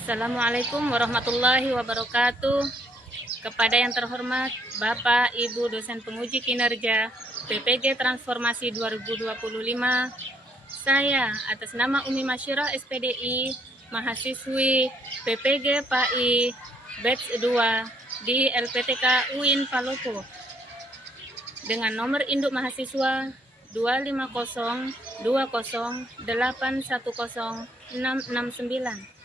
Assalamualaikum warahmatullahi wabarakatuh. Kepada yang terhormat Bapak Ibu dosen penguji kinerja PPG Transformasi 2025, saya atas nama Umi Masyirah SPDI, mahasiswi PPG PAI Batch 2 di LPTK UIN Palopo dengan nomor induk mahasiswa 25020810669.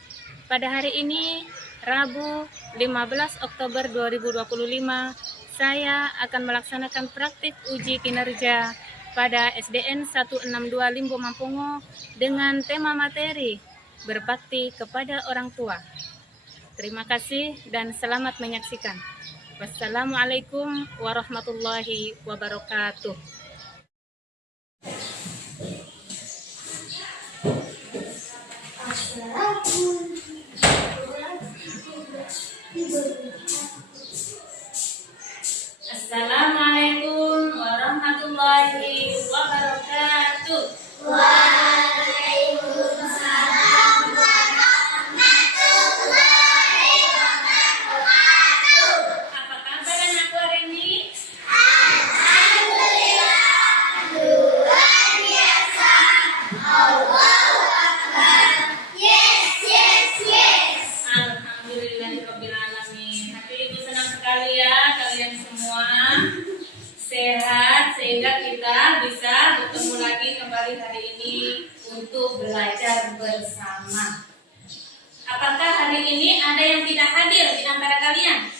Pada hari ini, Rabu 15 Oktober 2025, saya akan melaksanakan praktik uji kinerja pada SDN 162 Limbo Mampungo dengan tema materi berbakti kepada orang tua. Terima kasih dan selamat menyaksikan. Wassalamualaikum warahmatullahi wabarakatuh. Assalamualaikum warahmatullahi wabarakatuh. Waalaikumsalam warahmatullahi wabarakatuh. Apa kabar anakku hari ini? Alhamdulillah, luar biasa. Allahu Akbar. Yes, yes, yes. Alhamdulillahirabbil alamin. Hati ibu senang sekali ya kalian semua sehat sehingga kita bisa bertemu lagi kembali hari ini untuk belajar bersama. Apakah hari ini ada yang tidak hadir di antara kalian?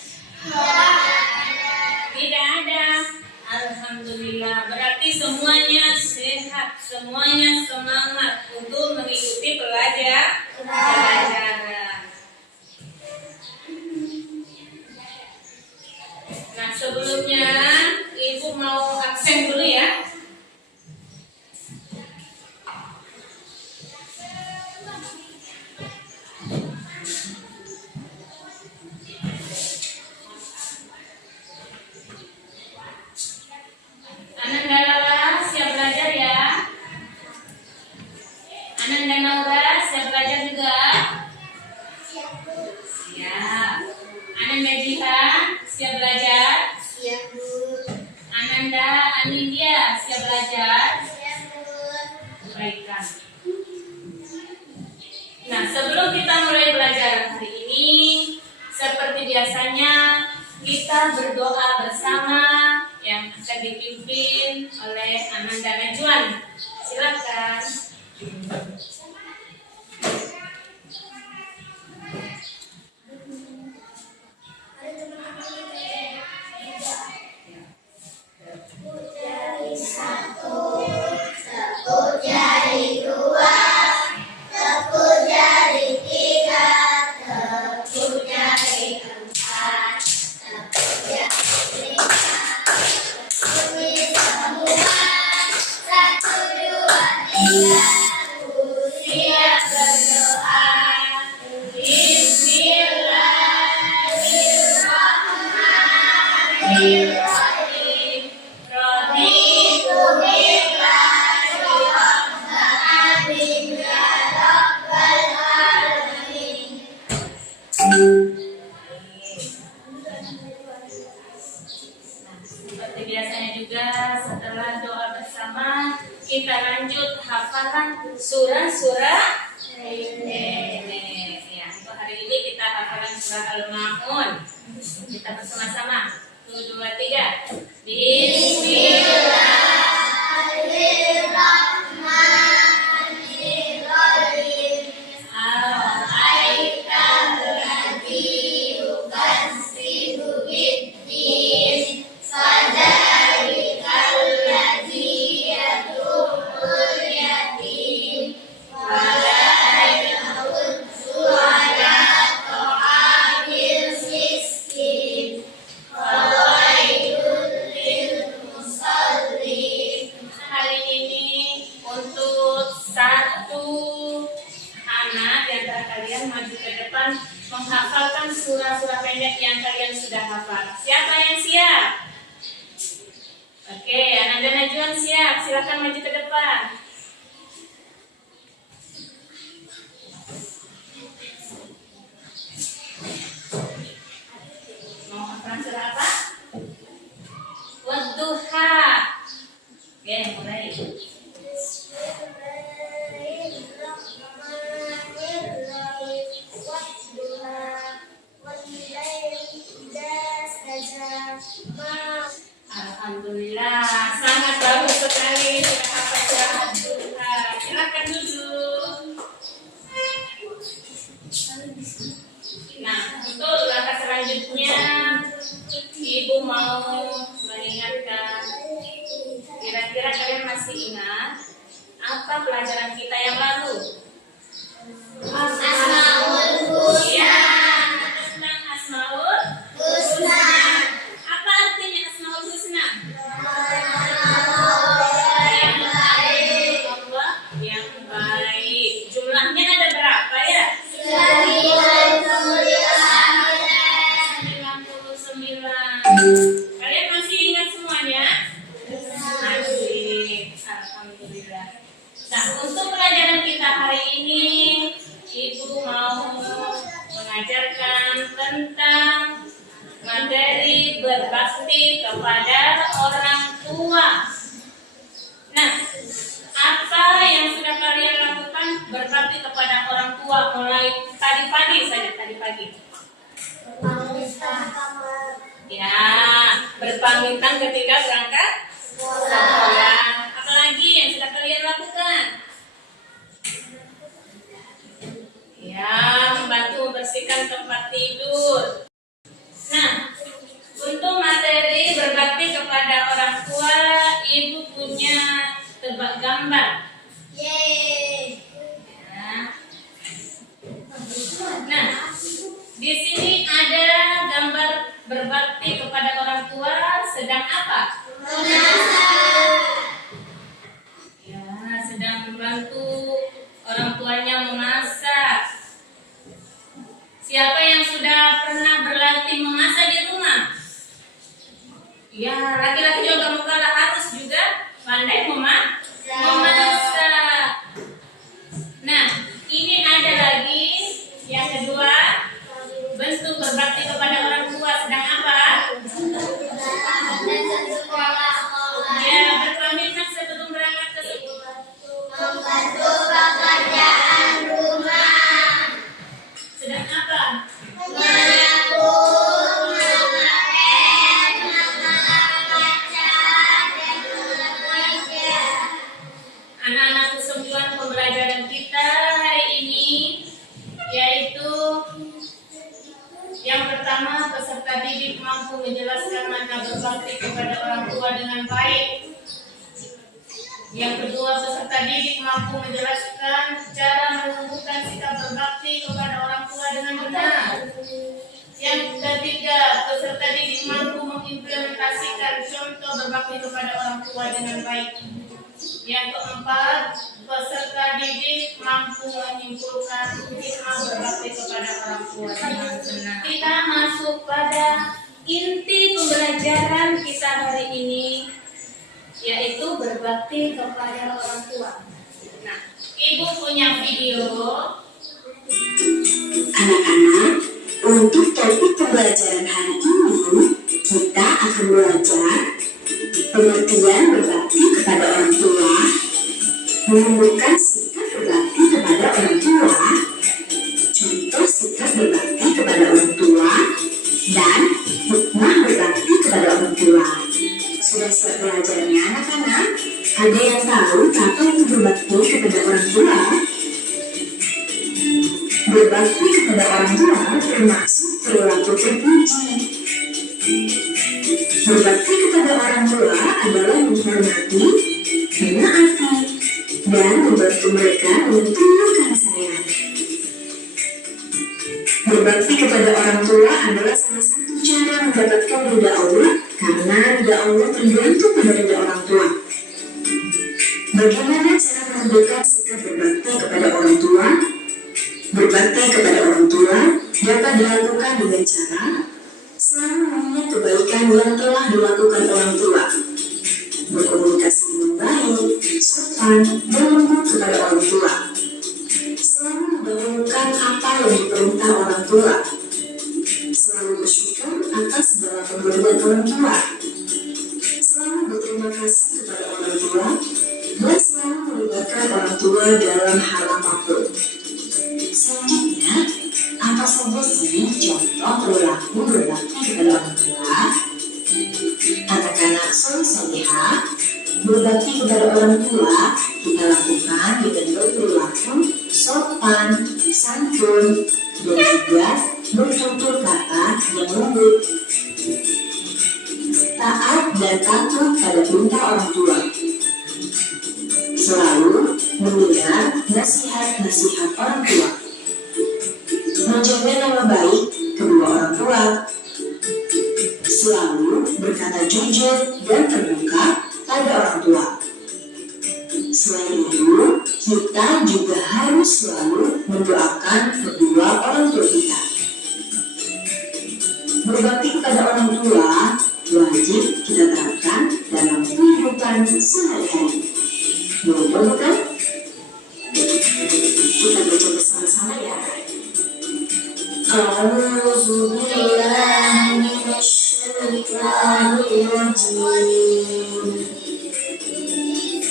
Tidak ada. Alhamdulillah, berarti semuanya sehat, semuanya semangat untuk mengikuti pelajaran. Nah, sebelumnya ibu mau absen dulu ya. Ananda Laura siap belajar ya. Ananda Naura siap belajar juga. Siap. Ananda Jihan siap belajar. Siap, Bu. Ananda Anindya siap belajar. Siap, Bu. Baikkan. Nah, sebelum kita mulai belajar hari ini, seperti biasanya kita berdoa bersama yang akan dipimpin oleh Ananda Najwan. Silakan. Jari satu, tepuk jari dua, tepuk jari tiga, tepuk jari empat, tepuk jari lima, bunyi semua, satu dua tiga, siap berdoa. Bismillahirrahmanirrahim. Raditu billahi rabban ya rabbal alamin. Seperti biasanya juga setelah doa bersama kita lanjut hafalan surah-surah pendek. Ya, untuk hari ini kita hafalan surah Al-Ma'un. Kita bersama-sama. 1, 2, 3. Bismillahirrahmanirrahim. Ara'aital ladzi yukadzibu biddin, fadzalikal ladzi yad'ul yatim wa la yahuddu ala ta'amil miskin. Fawailul lil musallin. Hari ini untuk satu anak di antara kalian maju ke depan menghafalkan surah-surah pendek yang kalian sudah hafal. Siapa yang siap? Oke, Ananda Najwan siap. Silakan maju ke depan. ini Ibu mau mengajarkan tentang materi berbakti kepada orang tua. Nah, apa yang sudah kalian lakukan berbakti kepada orang tua mulai tadi pagi saja, tadi pagi? Ya, berpamitan ketika berangkat sekolah. Apalagi yang sudah kalian lakukan? Ya, membantu membersihkan tempat tidur. Nah, untuk materi berbakti kepada orang tua, Ibu punya tebak gambar. Yeay. Ya. Nah, di sini ada gambar berbakti kepada orang tua sedang apa? Ya, sedang membantu orang tuanya memasak. Siapa yang sudah pernah berlatih memasak di rumah? Ya, laki-laki juga mengkalah harus juga pandai memasak. Nah, ini ada lagi yang kedua, bentuk berbakti kepada orang tua sedang apa? Ya, berpamitan sebelum berangkat ke sekolah. Membantu pekerjaan rumah. Sedang apa? Menyapu, mengepel, mengaca, dan bekerja. Anak-anak kesembuhan pembelajaran kita hari ini yaitu yang pertama, peserta didik mampu menjelaskan makna berbakti kepada orang tua dengan baik. Yang kedua, peserta didik mampu menjelaskan cara menumbuhkan sikap berbakti kepada orang tua dengan benar. Yang ketiga, peserta didik mampu mengimplementasikan contoh berbakti kepada orang tua dengan baik. Yang keempat, peserta didik mampu menyimpulkan hikmah berbakti kepada orang tua dengan benar. Kita masuk pada inti pembelajaran kita hari ini, yaitu berbakti kepada orang tua. Nah, Ibu punya video. Anak-anak, untuk topik pembelajaran hari ini, kita akan belajar pengertian berbakti kepada orang tua, menumbuhkan sikap berbakti kepada orang tua, contoh sikap berbakti kepada orang tua, dan hikmah berbakti kepada orang tua. Sudah siap belajarnya anak-anak? Ada yang tahu apa itu berbakti kepada orang tua? Berbakti kepada orang tua termasuk perilaku terpuji. Berbakti kepada orang tua adalah menghormati, menaati, dan membantu mereka dengan penuh kasih sayang. Berbakti kepada orang tua adalah salah satu cara mendapatkan ridha Allah, karena ridha Allah tergantung pada ridha orang tua. Bagaimana cara menunjukkan sikap berbakti kepada orang tua? Berbakti kepada orang tua dapat dilakukan dengan cara selalu mengingat kebaikan yang telah dilakukan orang tua, berkomunikasi dengan baik, sopan, dan lembut kepada orang tua, selalu mendahulukan apa yang diperintah orang tua, selalu bersyukur atas segala pemberian orang tua, selalu berterima kasih kepada orang tua, dan selalu melibatkan orang tua dalam hal apapun. Selanjutnya, apa saja sih contoh perilaku berbakti kepada orang tua? Anak-anak soleh-solehah, berbakti kepada orang tua kita lakukan dengan berperilaku sopan, santun, dan juga bertutur kata yang lembut, taat dan patuh pada perintah orang tua, selalu mendengar nasihat-nasihat orang tua, menjaga nama baik kedua orang tua, selalu berkata jujur dan terbuka pada orang tua. Selain itu, kita juga harus selalu mendoakan kedua orang tua kita. Berbakti kepada orang tua wajib kita terapkan dalam kehidupan sehari-hari. Betul bukan? Kita bersama-sama ya. A'udzu billahi minasyaitonir rajim.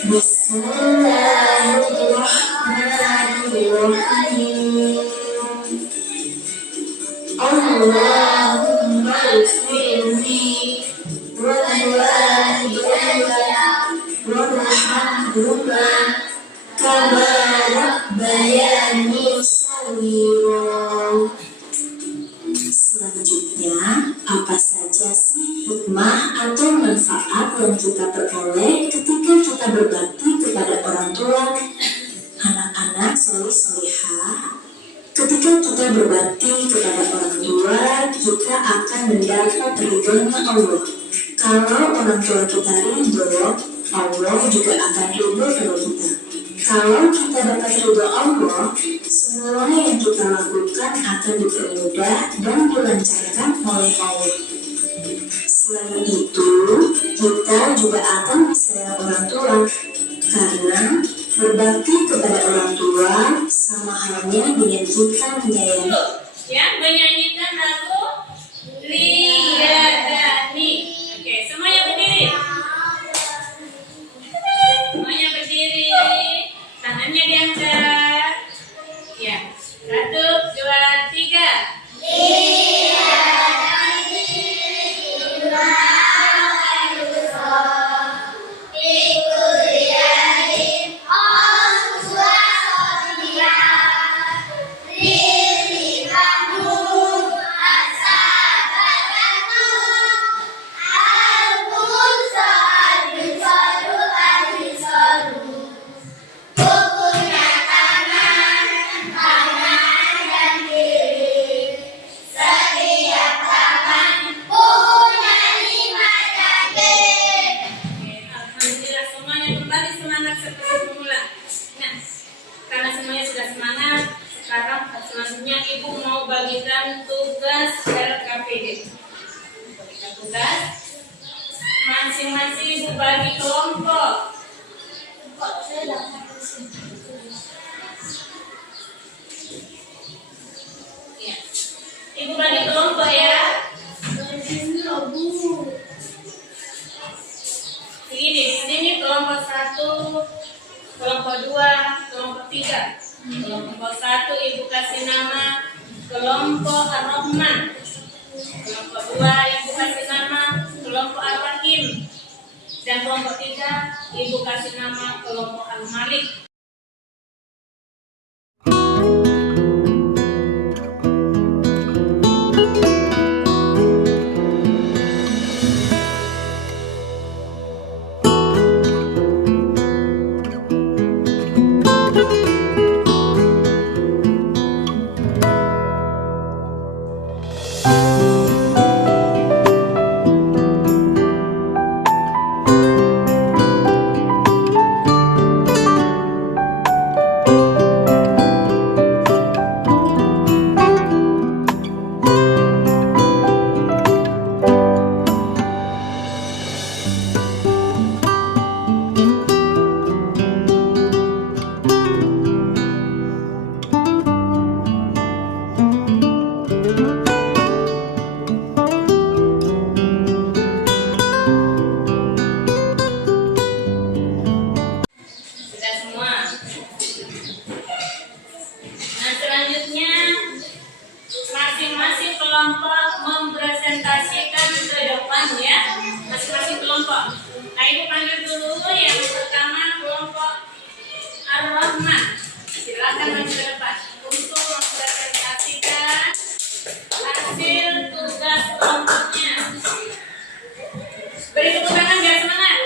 Bismillahirrahmanirrahim. Allahumma ighfirli wa liwalidayya warhamhuma kama rabbayani shaghira. Selanjutnya, apa saja sih hikmah atau manfaat yang kita peroleh ketika kita berbakti kepada orang tua? Anak-anak soleh-solehah, ketika kita berbakti kepada orang tua, kita akan mendapat ridhonya Allah. Kalau orang tua kita ridho, Allah juga akan ridho kepada kita. Kalau kita dapat ridho Allah, semua yang kita lakukan akan dipermudah dan dilancarkan oleh Allah. Selain itu, kita juga akan disayang orang tua, karena berbakti kepada orang tua sama halnya dengan kita menyayangi. Ya, menyanyikan lagu Riyadhani. Oke, semuanya berdiri. Semuanya berdiri. Tangannya diangkat. Ya, 1, 2, 3. Alhamdulillah, semuanya kembali semangat seperti semula. Nah, karena semuanya sudah semangat, sekarang selanjutnya Ibu mau bagikan tugas LKPD. Bagikan tugas, masing-masing Ibu bagi kelompok. Ya. Ibu bagi kelompok ya. Begini, di sini kelompok 1, kelompok 2, kelompok 3. Kelompok 1 Ibu kasih nama kelompok Ar-Rahman. Kelompok 2 Ibu kasih nama kelompok Ar-Rahim. Dan kelompok 3 Ibu kasih nama kelompok Al-Malik. Kelompok mempresentasikan ke depan ya, masing-masing kelompok. Nah, Ibu panggil dulu yang pertama kelompok Ar-Rahman. Silakan maju ke depan untuk mempresentasikan hasil tugas kelompoknya. Beri tepuk tangan biar semangat.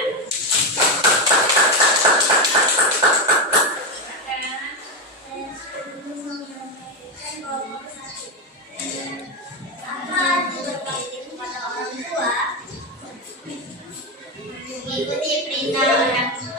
Ikuti perintah orang tua.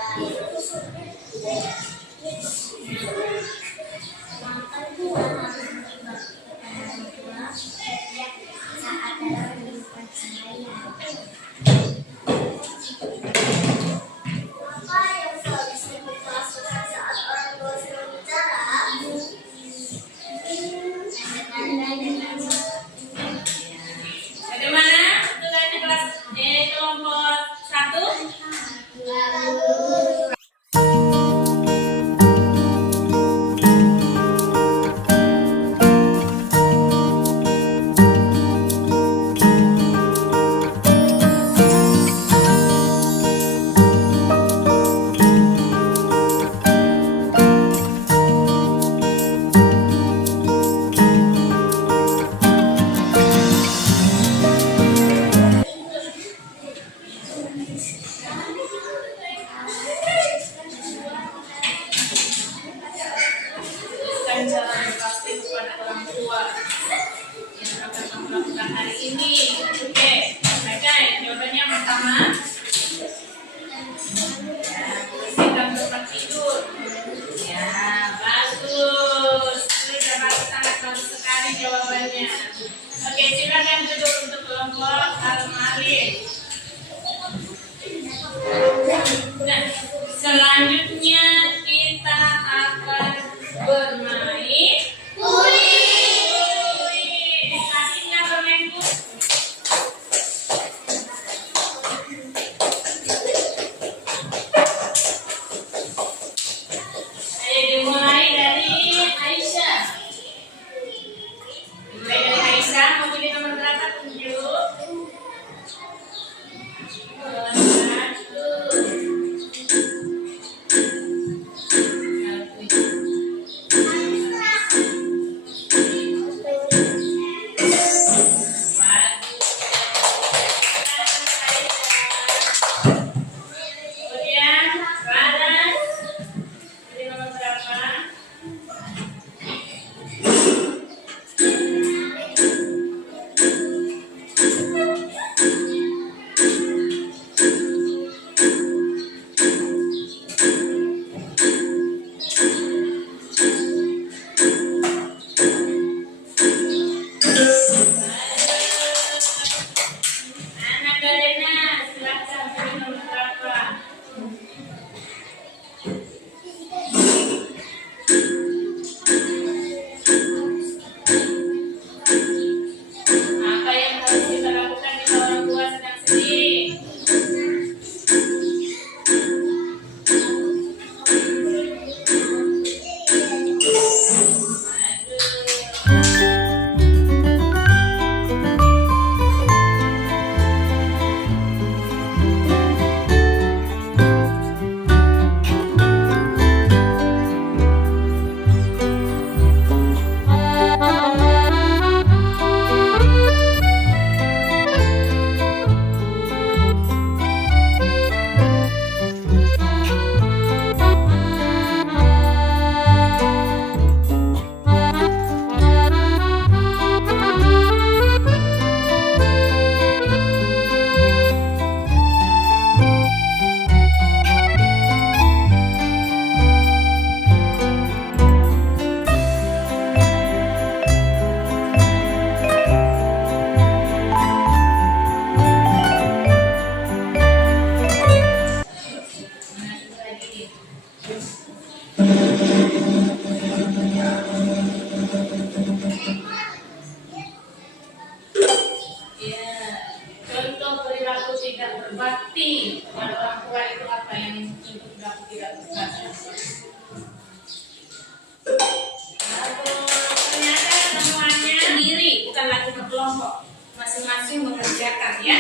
ya.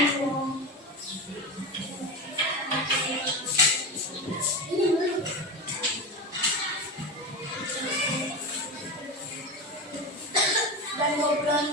Dan ngobrol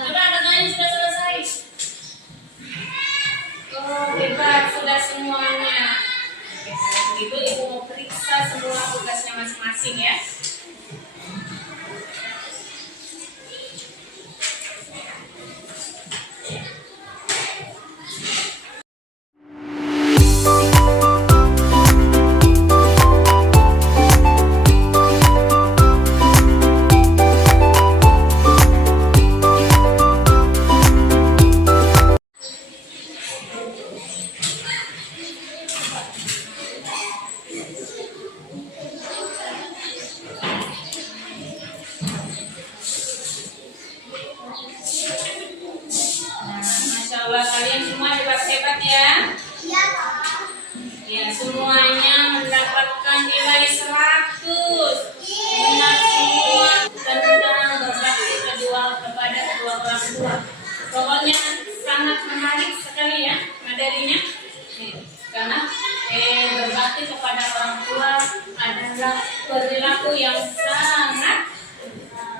Coba katanya sudah selesai. Oh, hebat, sudah semuanya. Oke, kalau begitu Ibu mau periksa semua tugasnya masing-masing ya. Masya Allah, kalian semua hebat-hebat ya. ya Pak. Ya, semuanya mendapatkan nilai 100. Benar semua tentang berbakti kepada kedua orang tua. Pokoknya sangat menarik sekali ya materinya. Karena berbakti kepada orang tua adalah perilaku yang sangat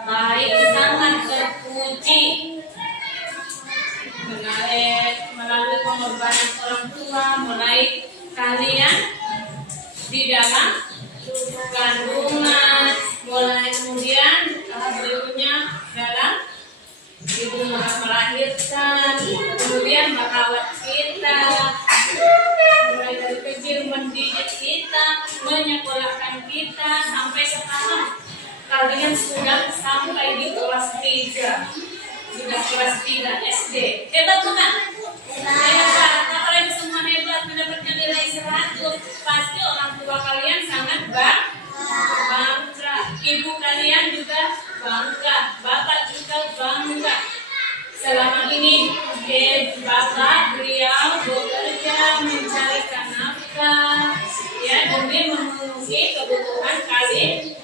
baik, sangat terpuji. Melalui pengorbanan orang tua, mulai kalian di dalam kandungan, mulai kemudian berikutnya dalam ibu melahirkan, kemudian merawat kita, mulai dari kecil mendidik kita, menyekolahkan kita sampai sekarang kalian sudah sampai di kelas 3. Sudah kelas 3 SD. Hebat bukan? Hebat. Nah, kalian semua hebat mendapatkan nilai 100. Pasti orang tua kalian sangat bangga. Ibu kalian juga bangga. Bapak juga bangga. Selama ini Bapak beliau bekerja mencarikan nafkah ya demi memenuhi kebutuhan kalian.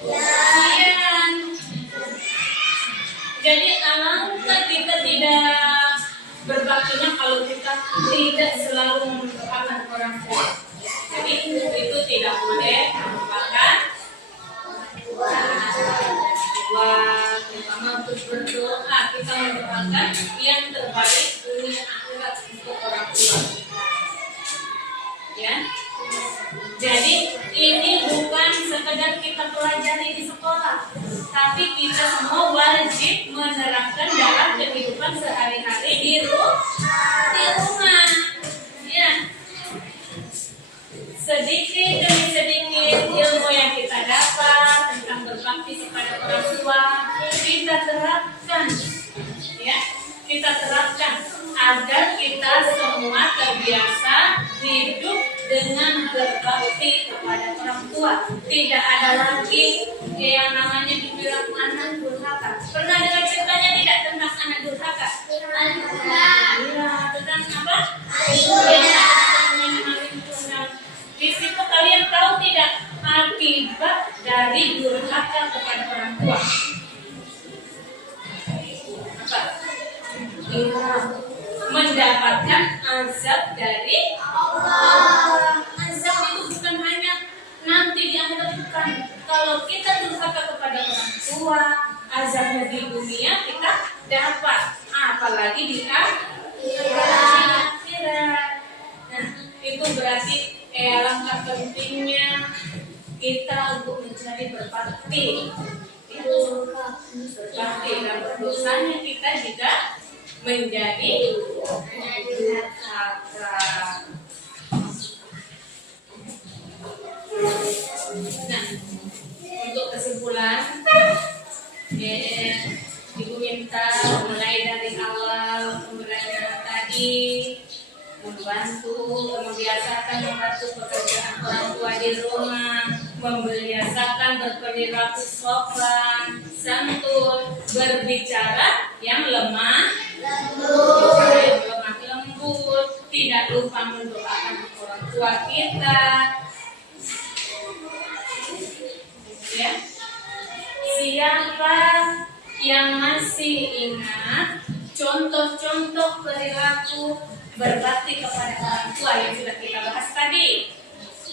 Jadi alangkah kita tidak berbaktinya kalau kita tidak selalu mendoakan orang tua. Jadi itu tidak boleh melupakan terutama untuk berdoa, kita mendoakan yang terbaik dunia akhirat untuk orang tua. Ya. Jadi ini bukan sekedar kita pelajari di sekolah, tapi kita semua wajib menerapkan dalam kehidupan sehari-hari di rumah. Ya. Sedikit demi sedikit ilmu yang kita dapat tentang berbakti kepada orang tua kita terapkan, ya, kita terapkan agar kita semua terbiasa hidup dengan berbakti kepada orang tua. Tidak ada lagi yang namanya dibilang anak durhaka. Pernah dengar ceritanya tidak tentang anak durhaka? Ya, tentang apa? Di situ kalian tahu tidak akibat dari durhaka kepada orang tua? Apa? Mendapatkan azab dari Allah. Azab itu bukan hanya nanti di akhirat, bukan. Kalau kita durhaka kepada orang tua, azabnya di dunia kita dapat, apalagi di akhirat. Nah, itu berarti alangkah pentingnya kita untuk mencari berbakti. Itu berbakti dan berdosanya kita juga menjadi durhaka. Nah, untuk kesimpulan, Ibu minta mulai dari awal pembelajaran tadi, membantu, membantu pekerjaan orang tua di rumah, membiasakan berperilaku sopan, santun, berbicara yang lemah lembut, tidak lupa mendoakan orang tua kita. Ya. Siapa yang masih ingat contoh-contoh perilaku berbakti kepada orang tua yang sudah kita bahas tadi?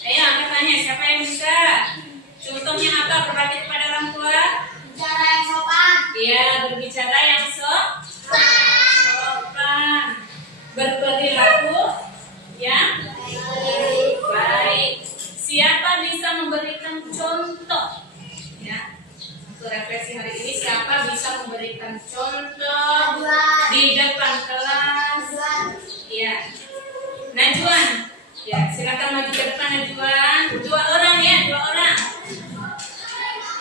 Ayo angkat tanya, siapa yang bisa? Contohnya apa berbakti kepada orang tua? Bicara yang sopan. Iya, berbicara yang sopan. Berperilaku yang baik. Siapa bisa memberikan contoh? Ya, untuk refleksi hari ini, siapa bisa memberikan contoh di depan kelas? Ya, Najwan. Ya, silakan maju ke depan Najwan. 2 orang ya, 2 orang.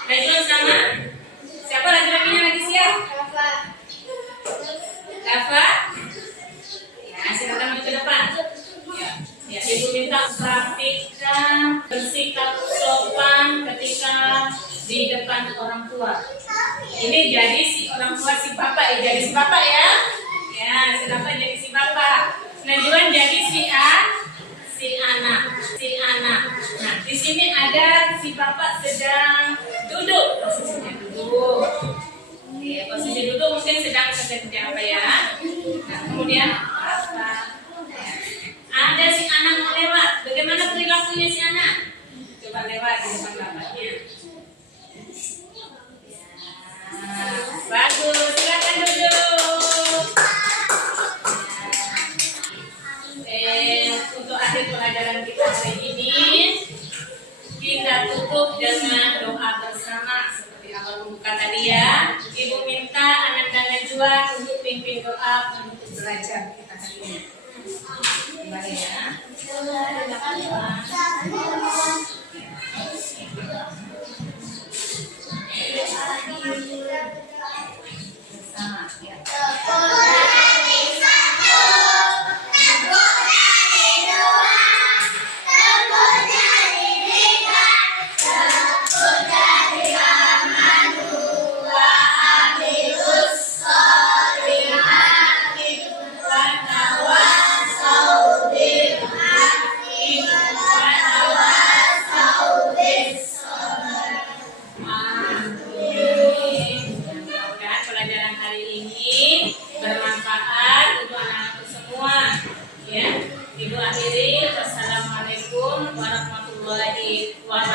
Najwan sama? Siapa laki-lakinya lagi siap? Dava? Ya, silakan maju ke depan. Ya, Ibu minta praktikkan bersikap sopan ketika di depan orang tua. Ini jadi si orang tua si bapak ya, jadi si bapak ya. Ya, silakan jadi si bapak. Najwan jadi si anak. Nah, di sini ada si bapak sedang duduk, posisinya duduk. Oke, posisi duduk mungkin sedang kerja apa ya. Nah, kemudian apa? Ada si anak mau lewat. Bagaimana perilakunya si anak? Coba lewat di depan bapaknya. Ya, bagus. Silakan duduk. Untuk akhir pelajaran kita hari ini, kita tutup dengan doa bersama seperti awal pembuka tadi ya. Ibu minta anak dan Najwa untuk pimpin doa untuk belajar kita hari ini. Kembali ya. Sama ya. Ibu akhiri, wassalamualaikum warahmatullahi wabarakatuh.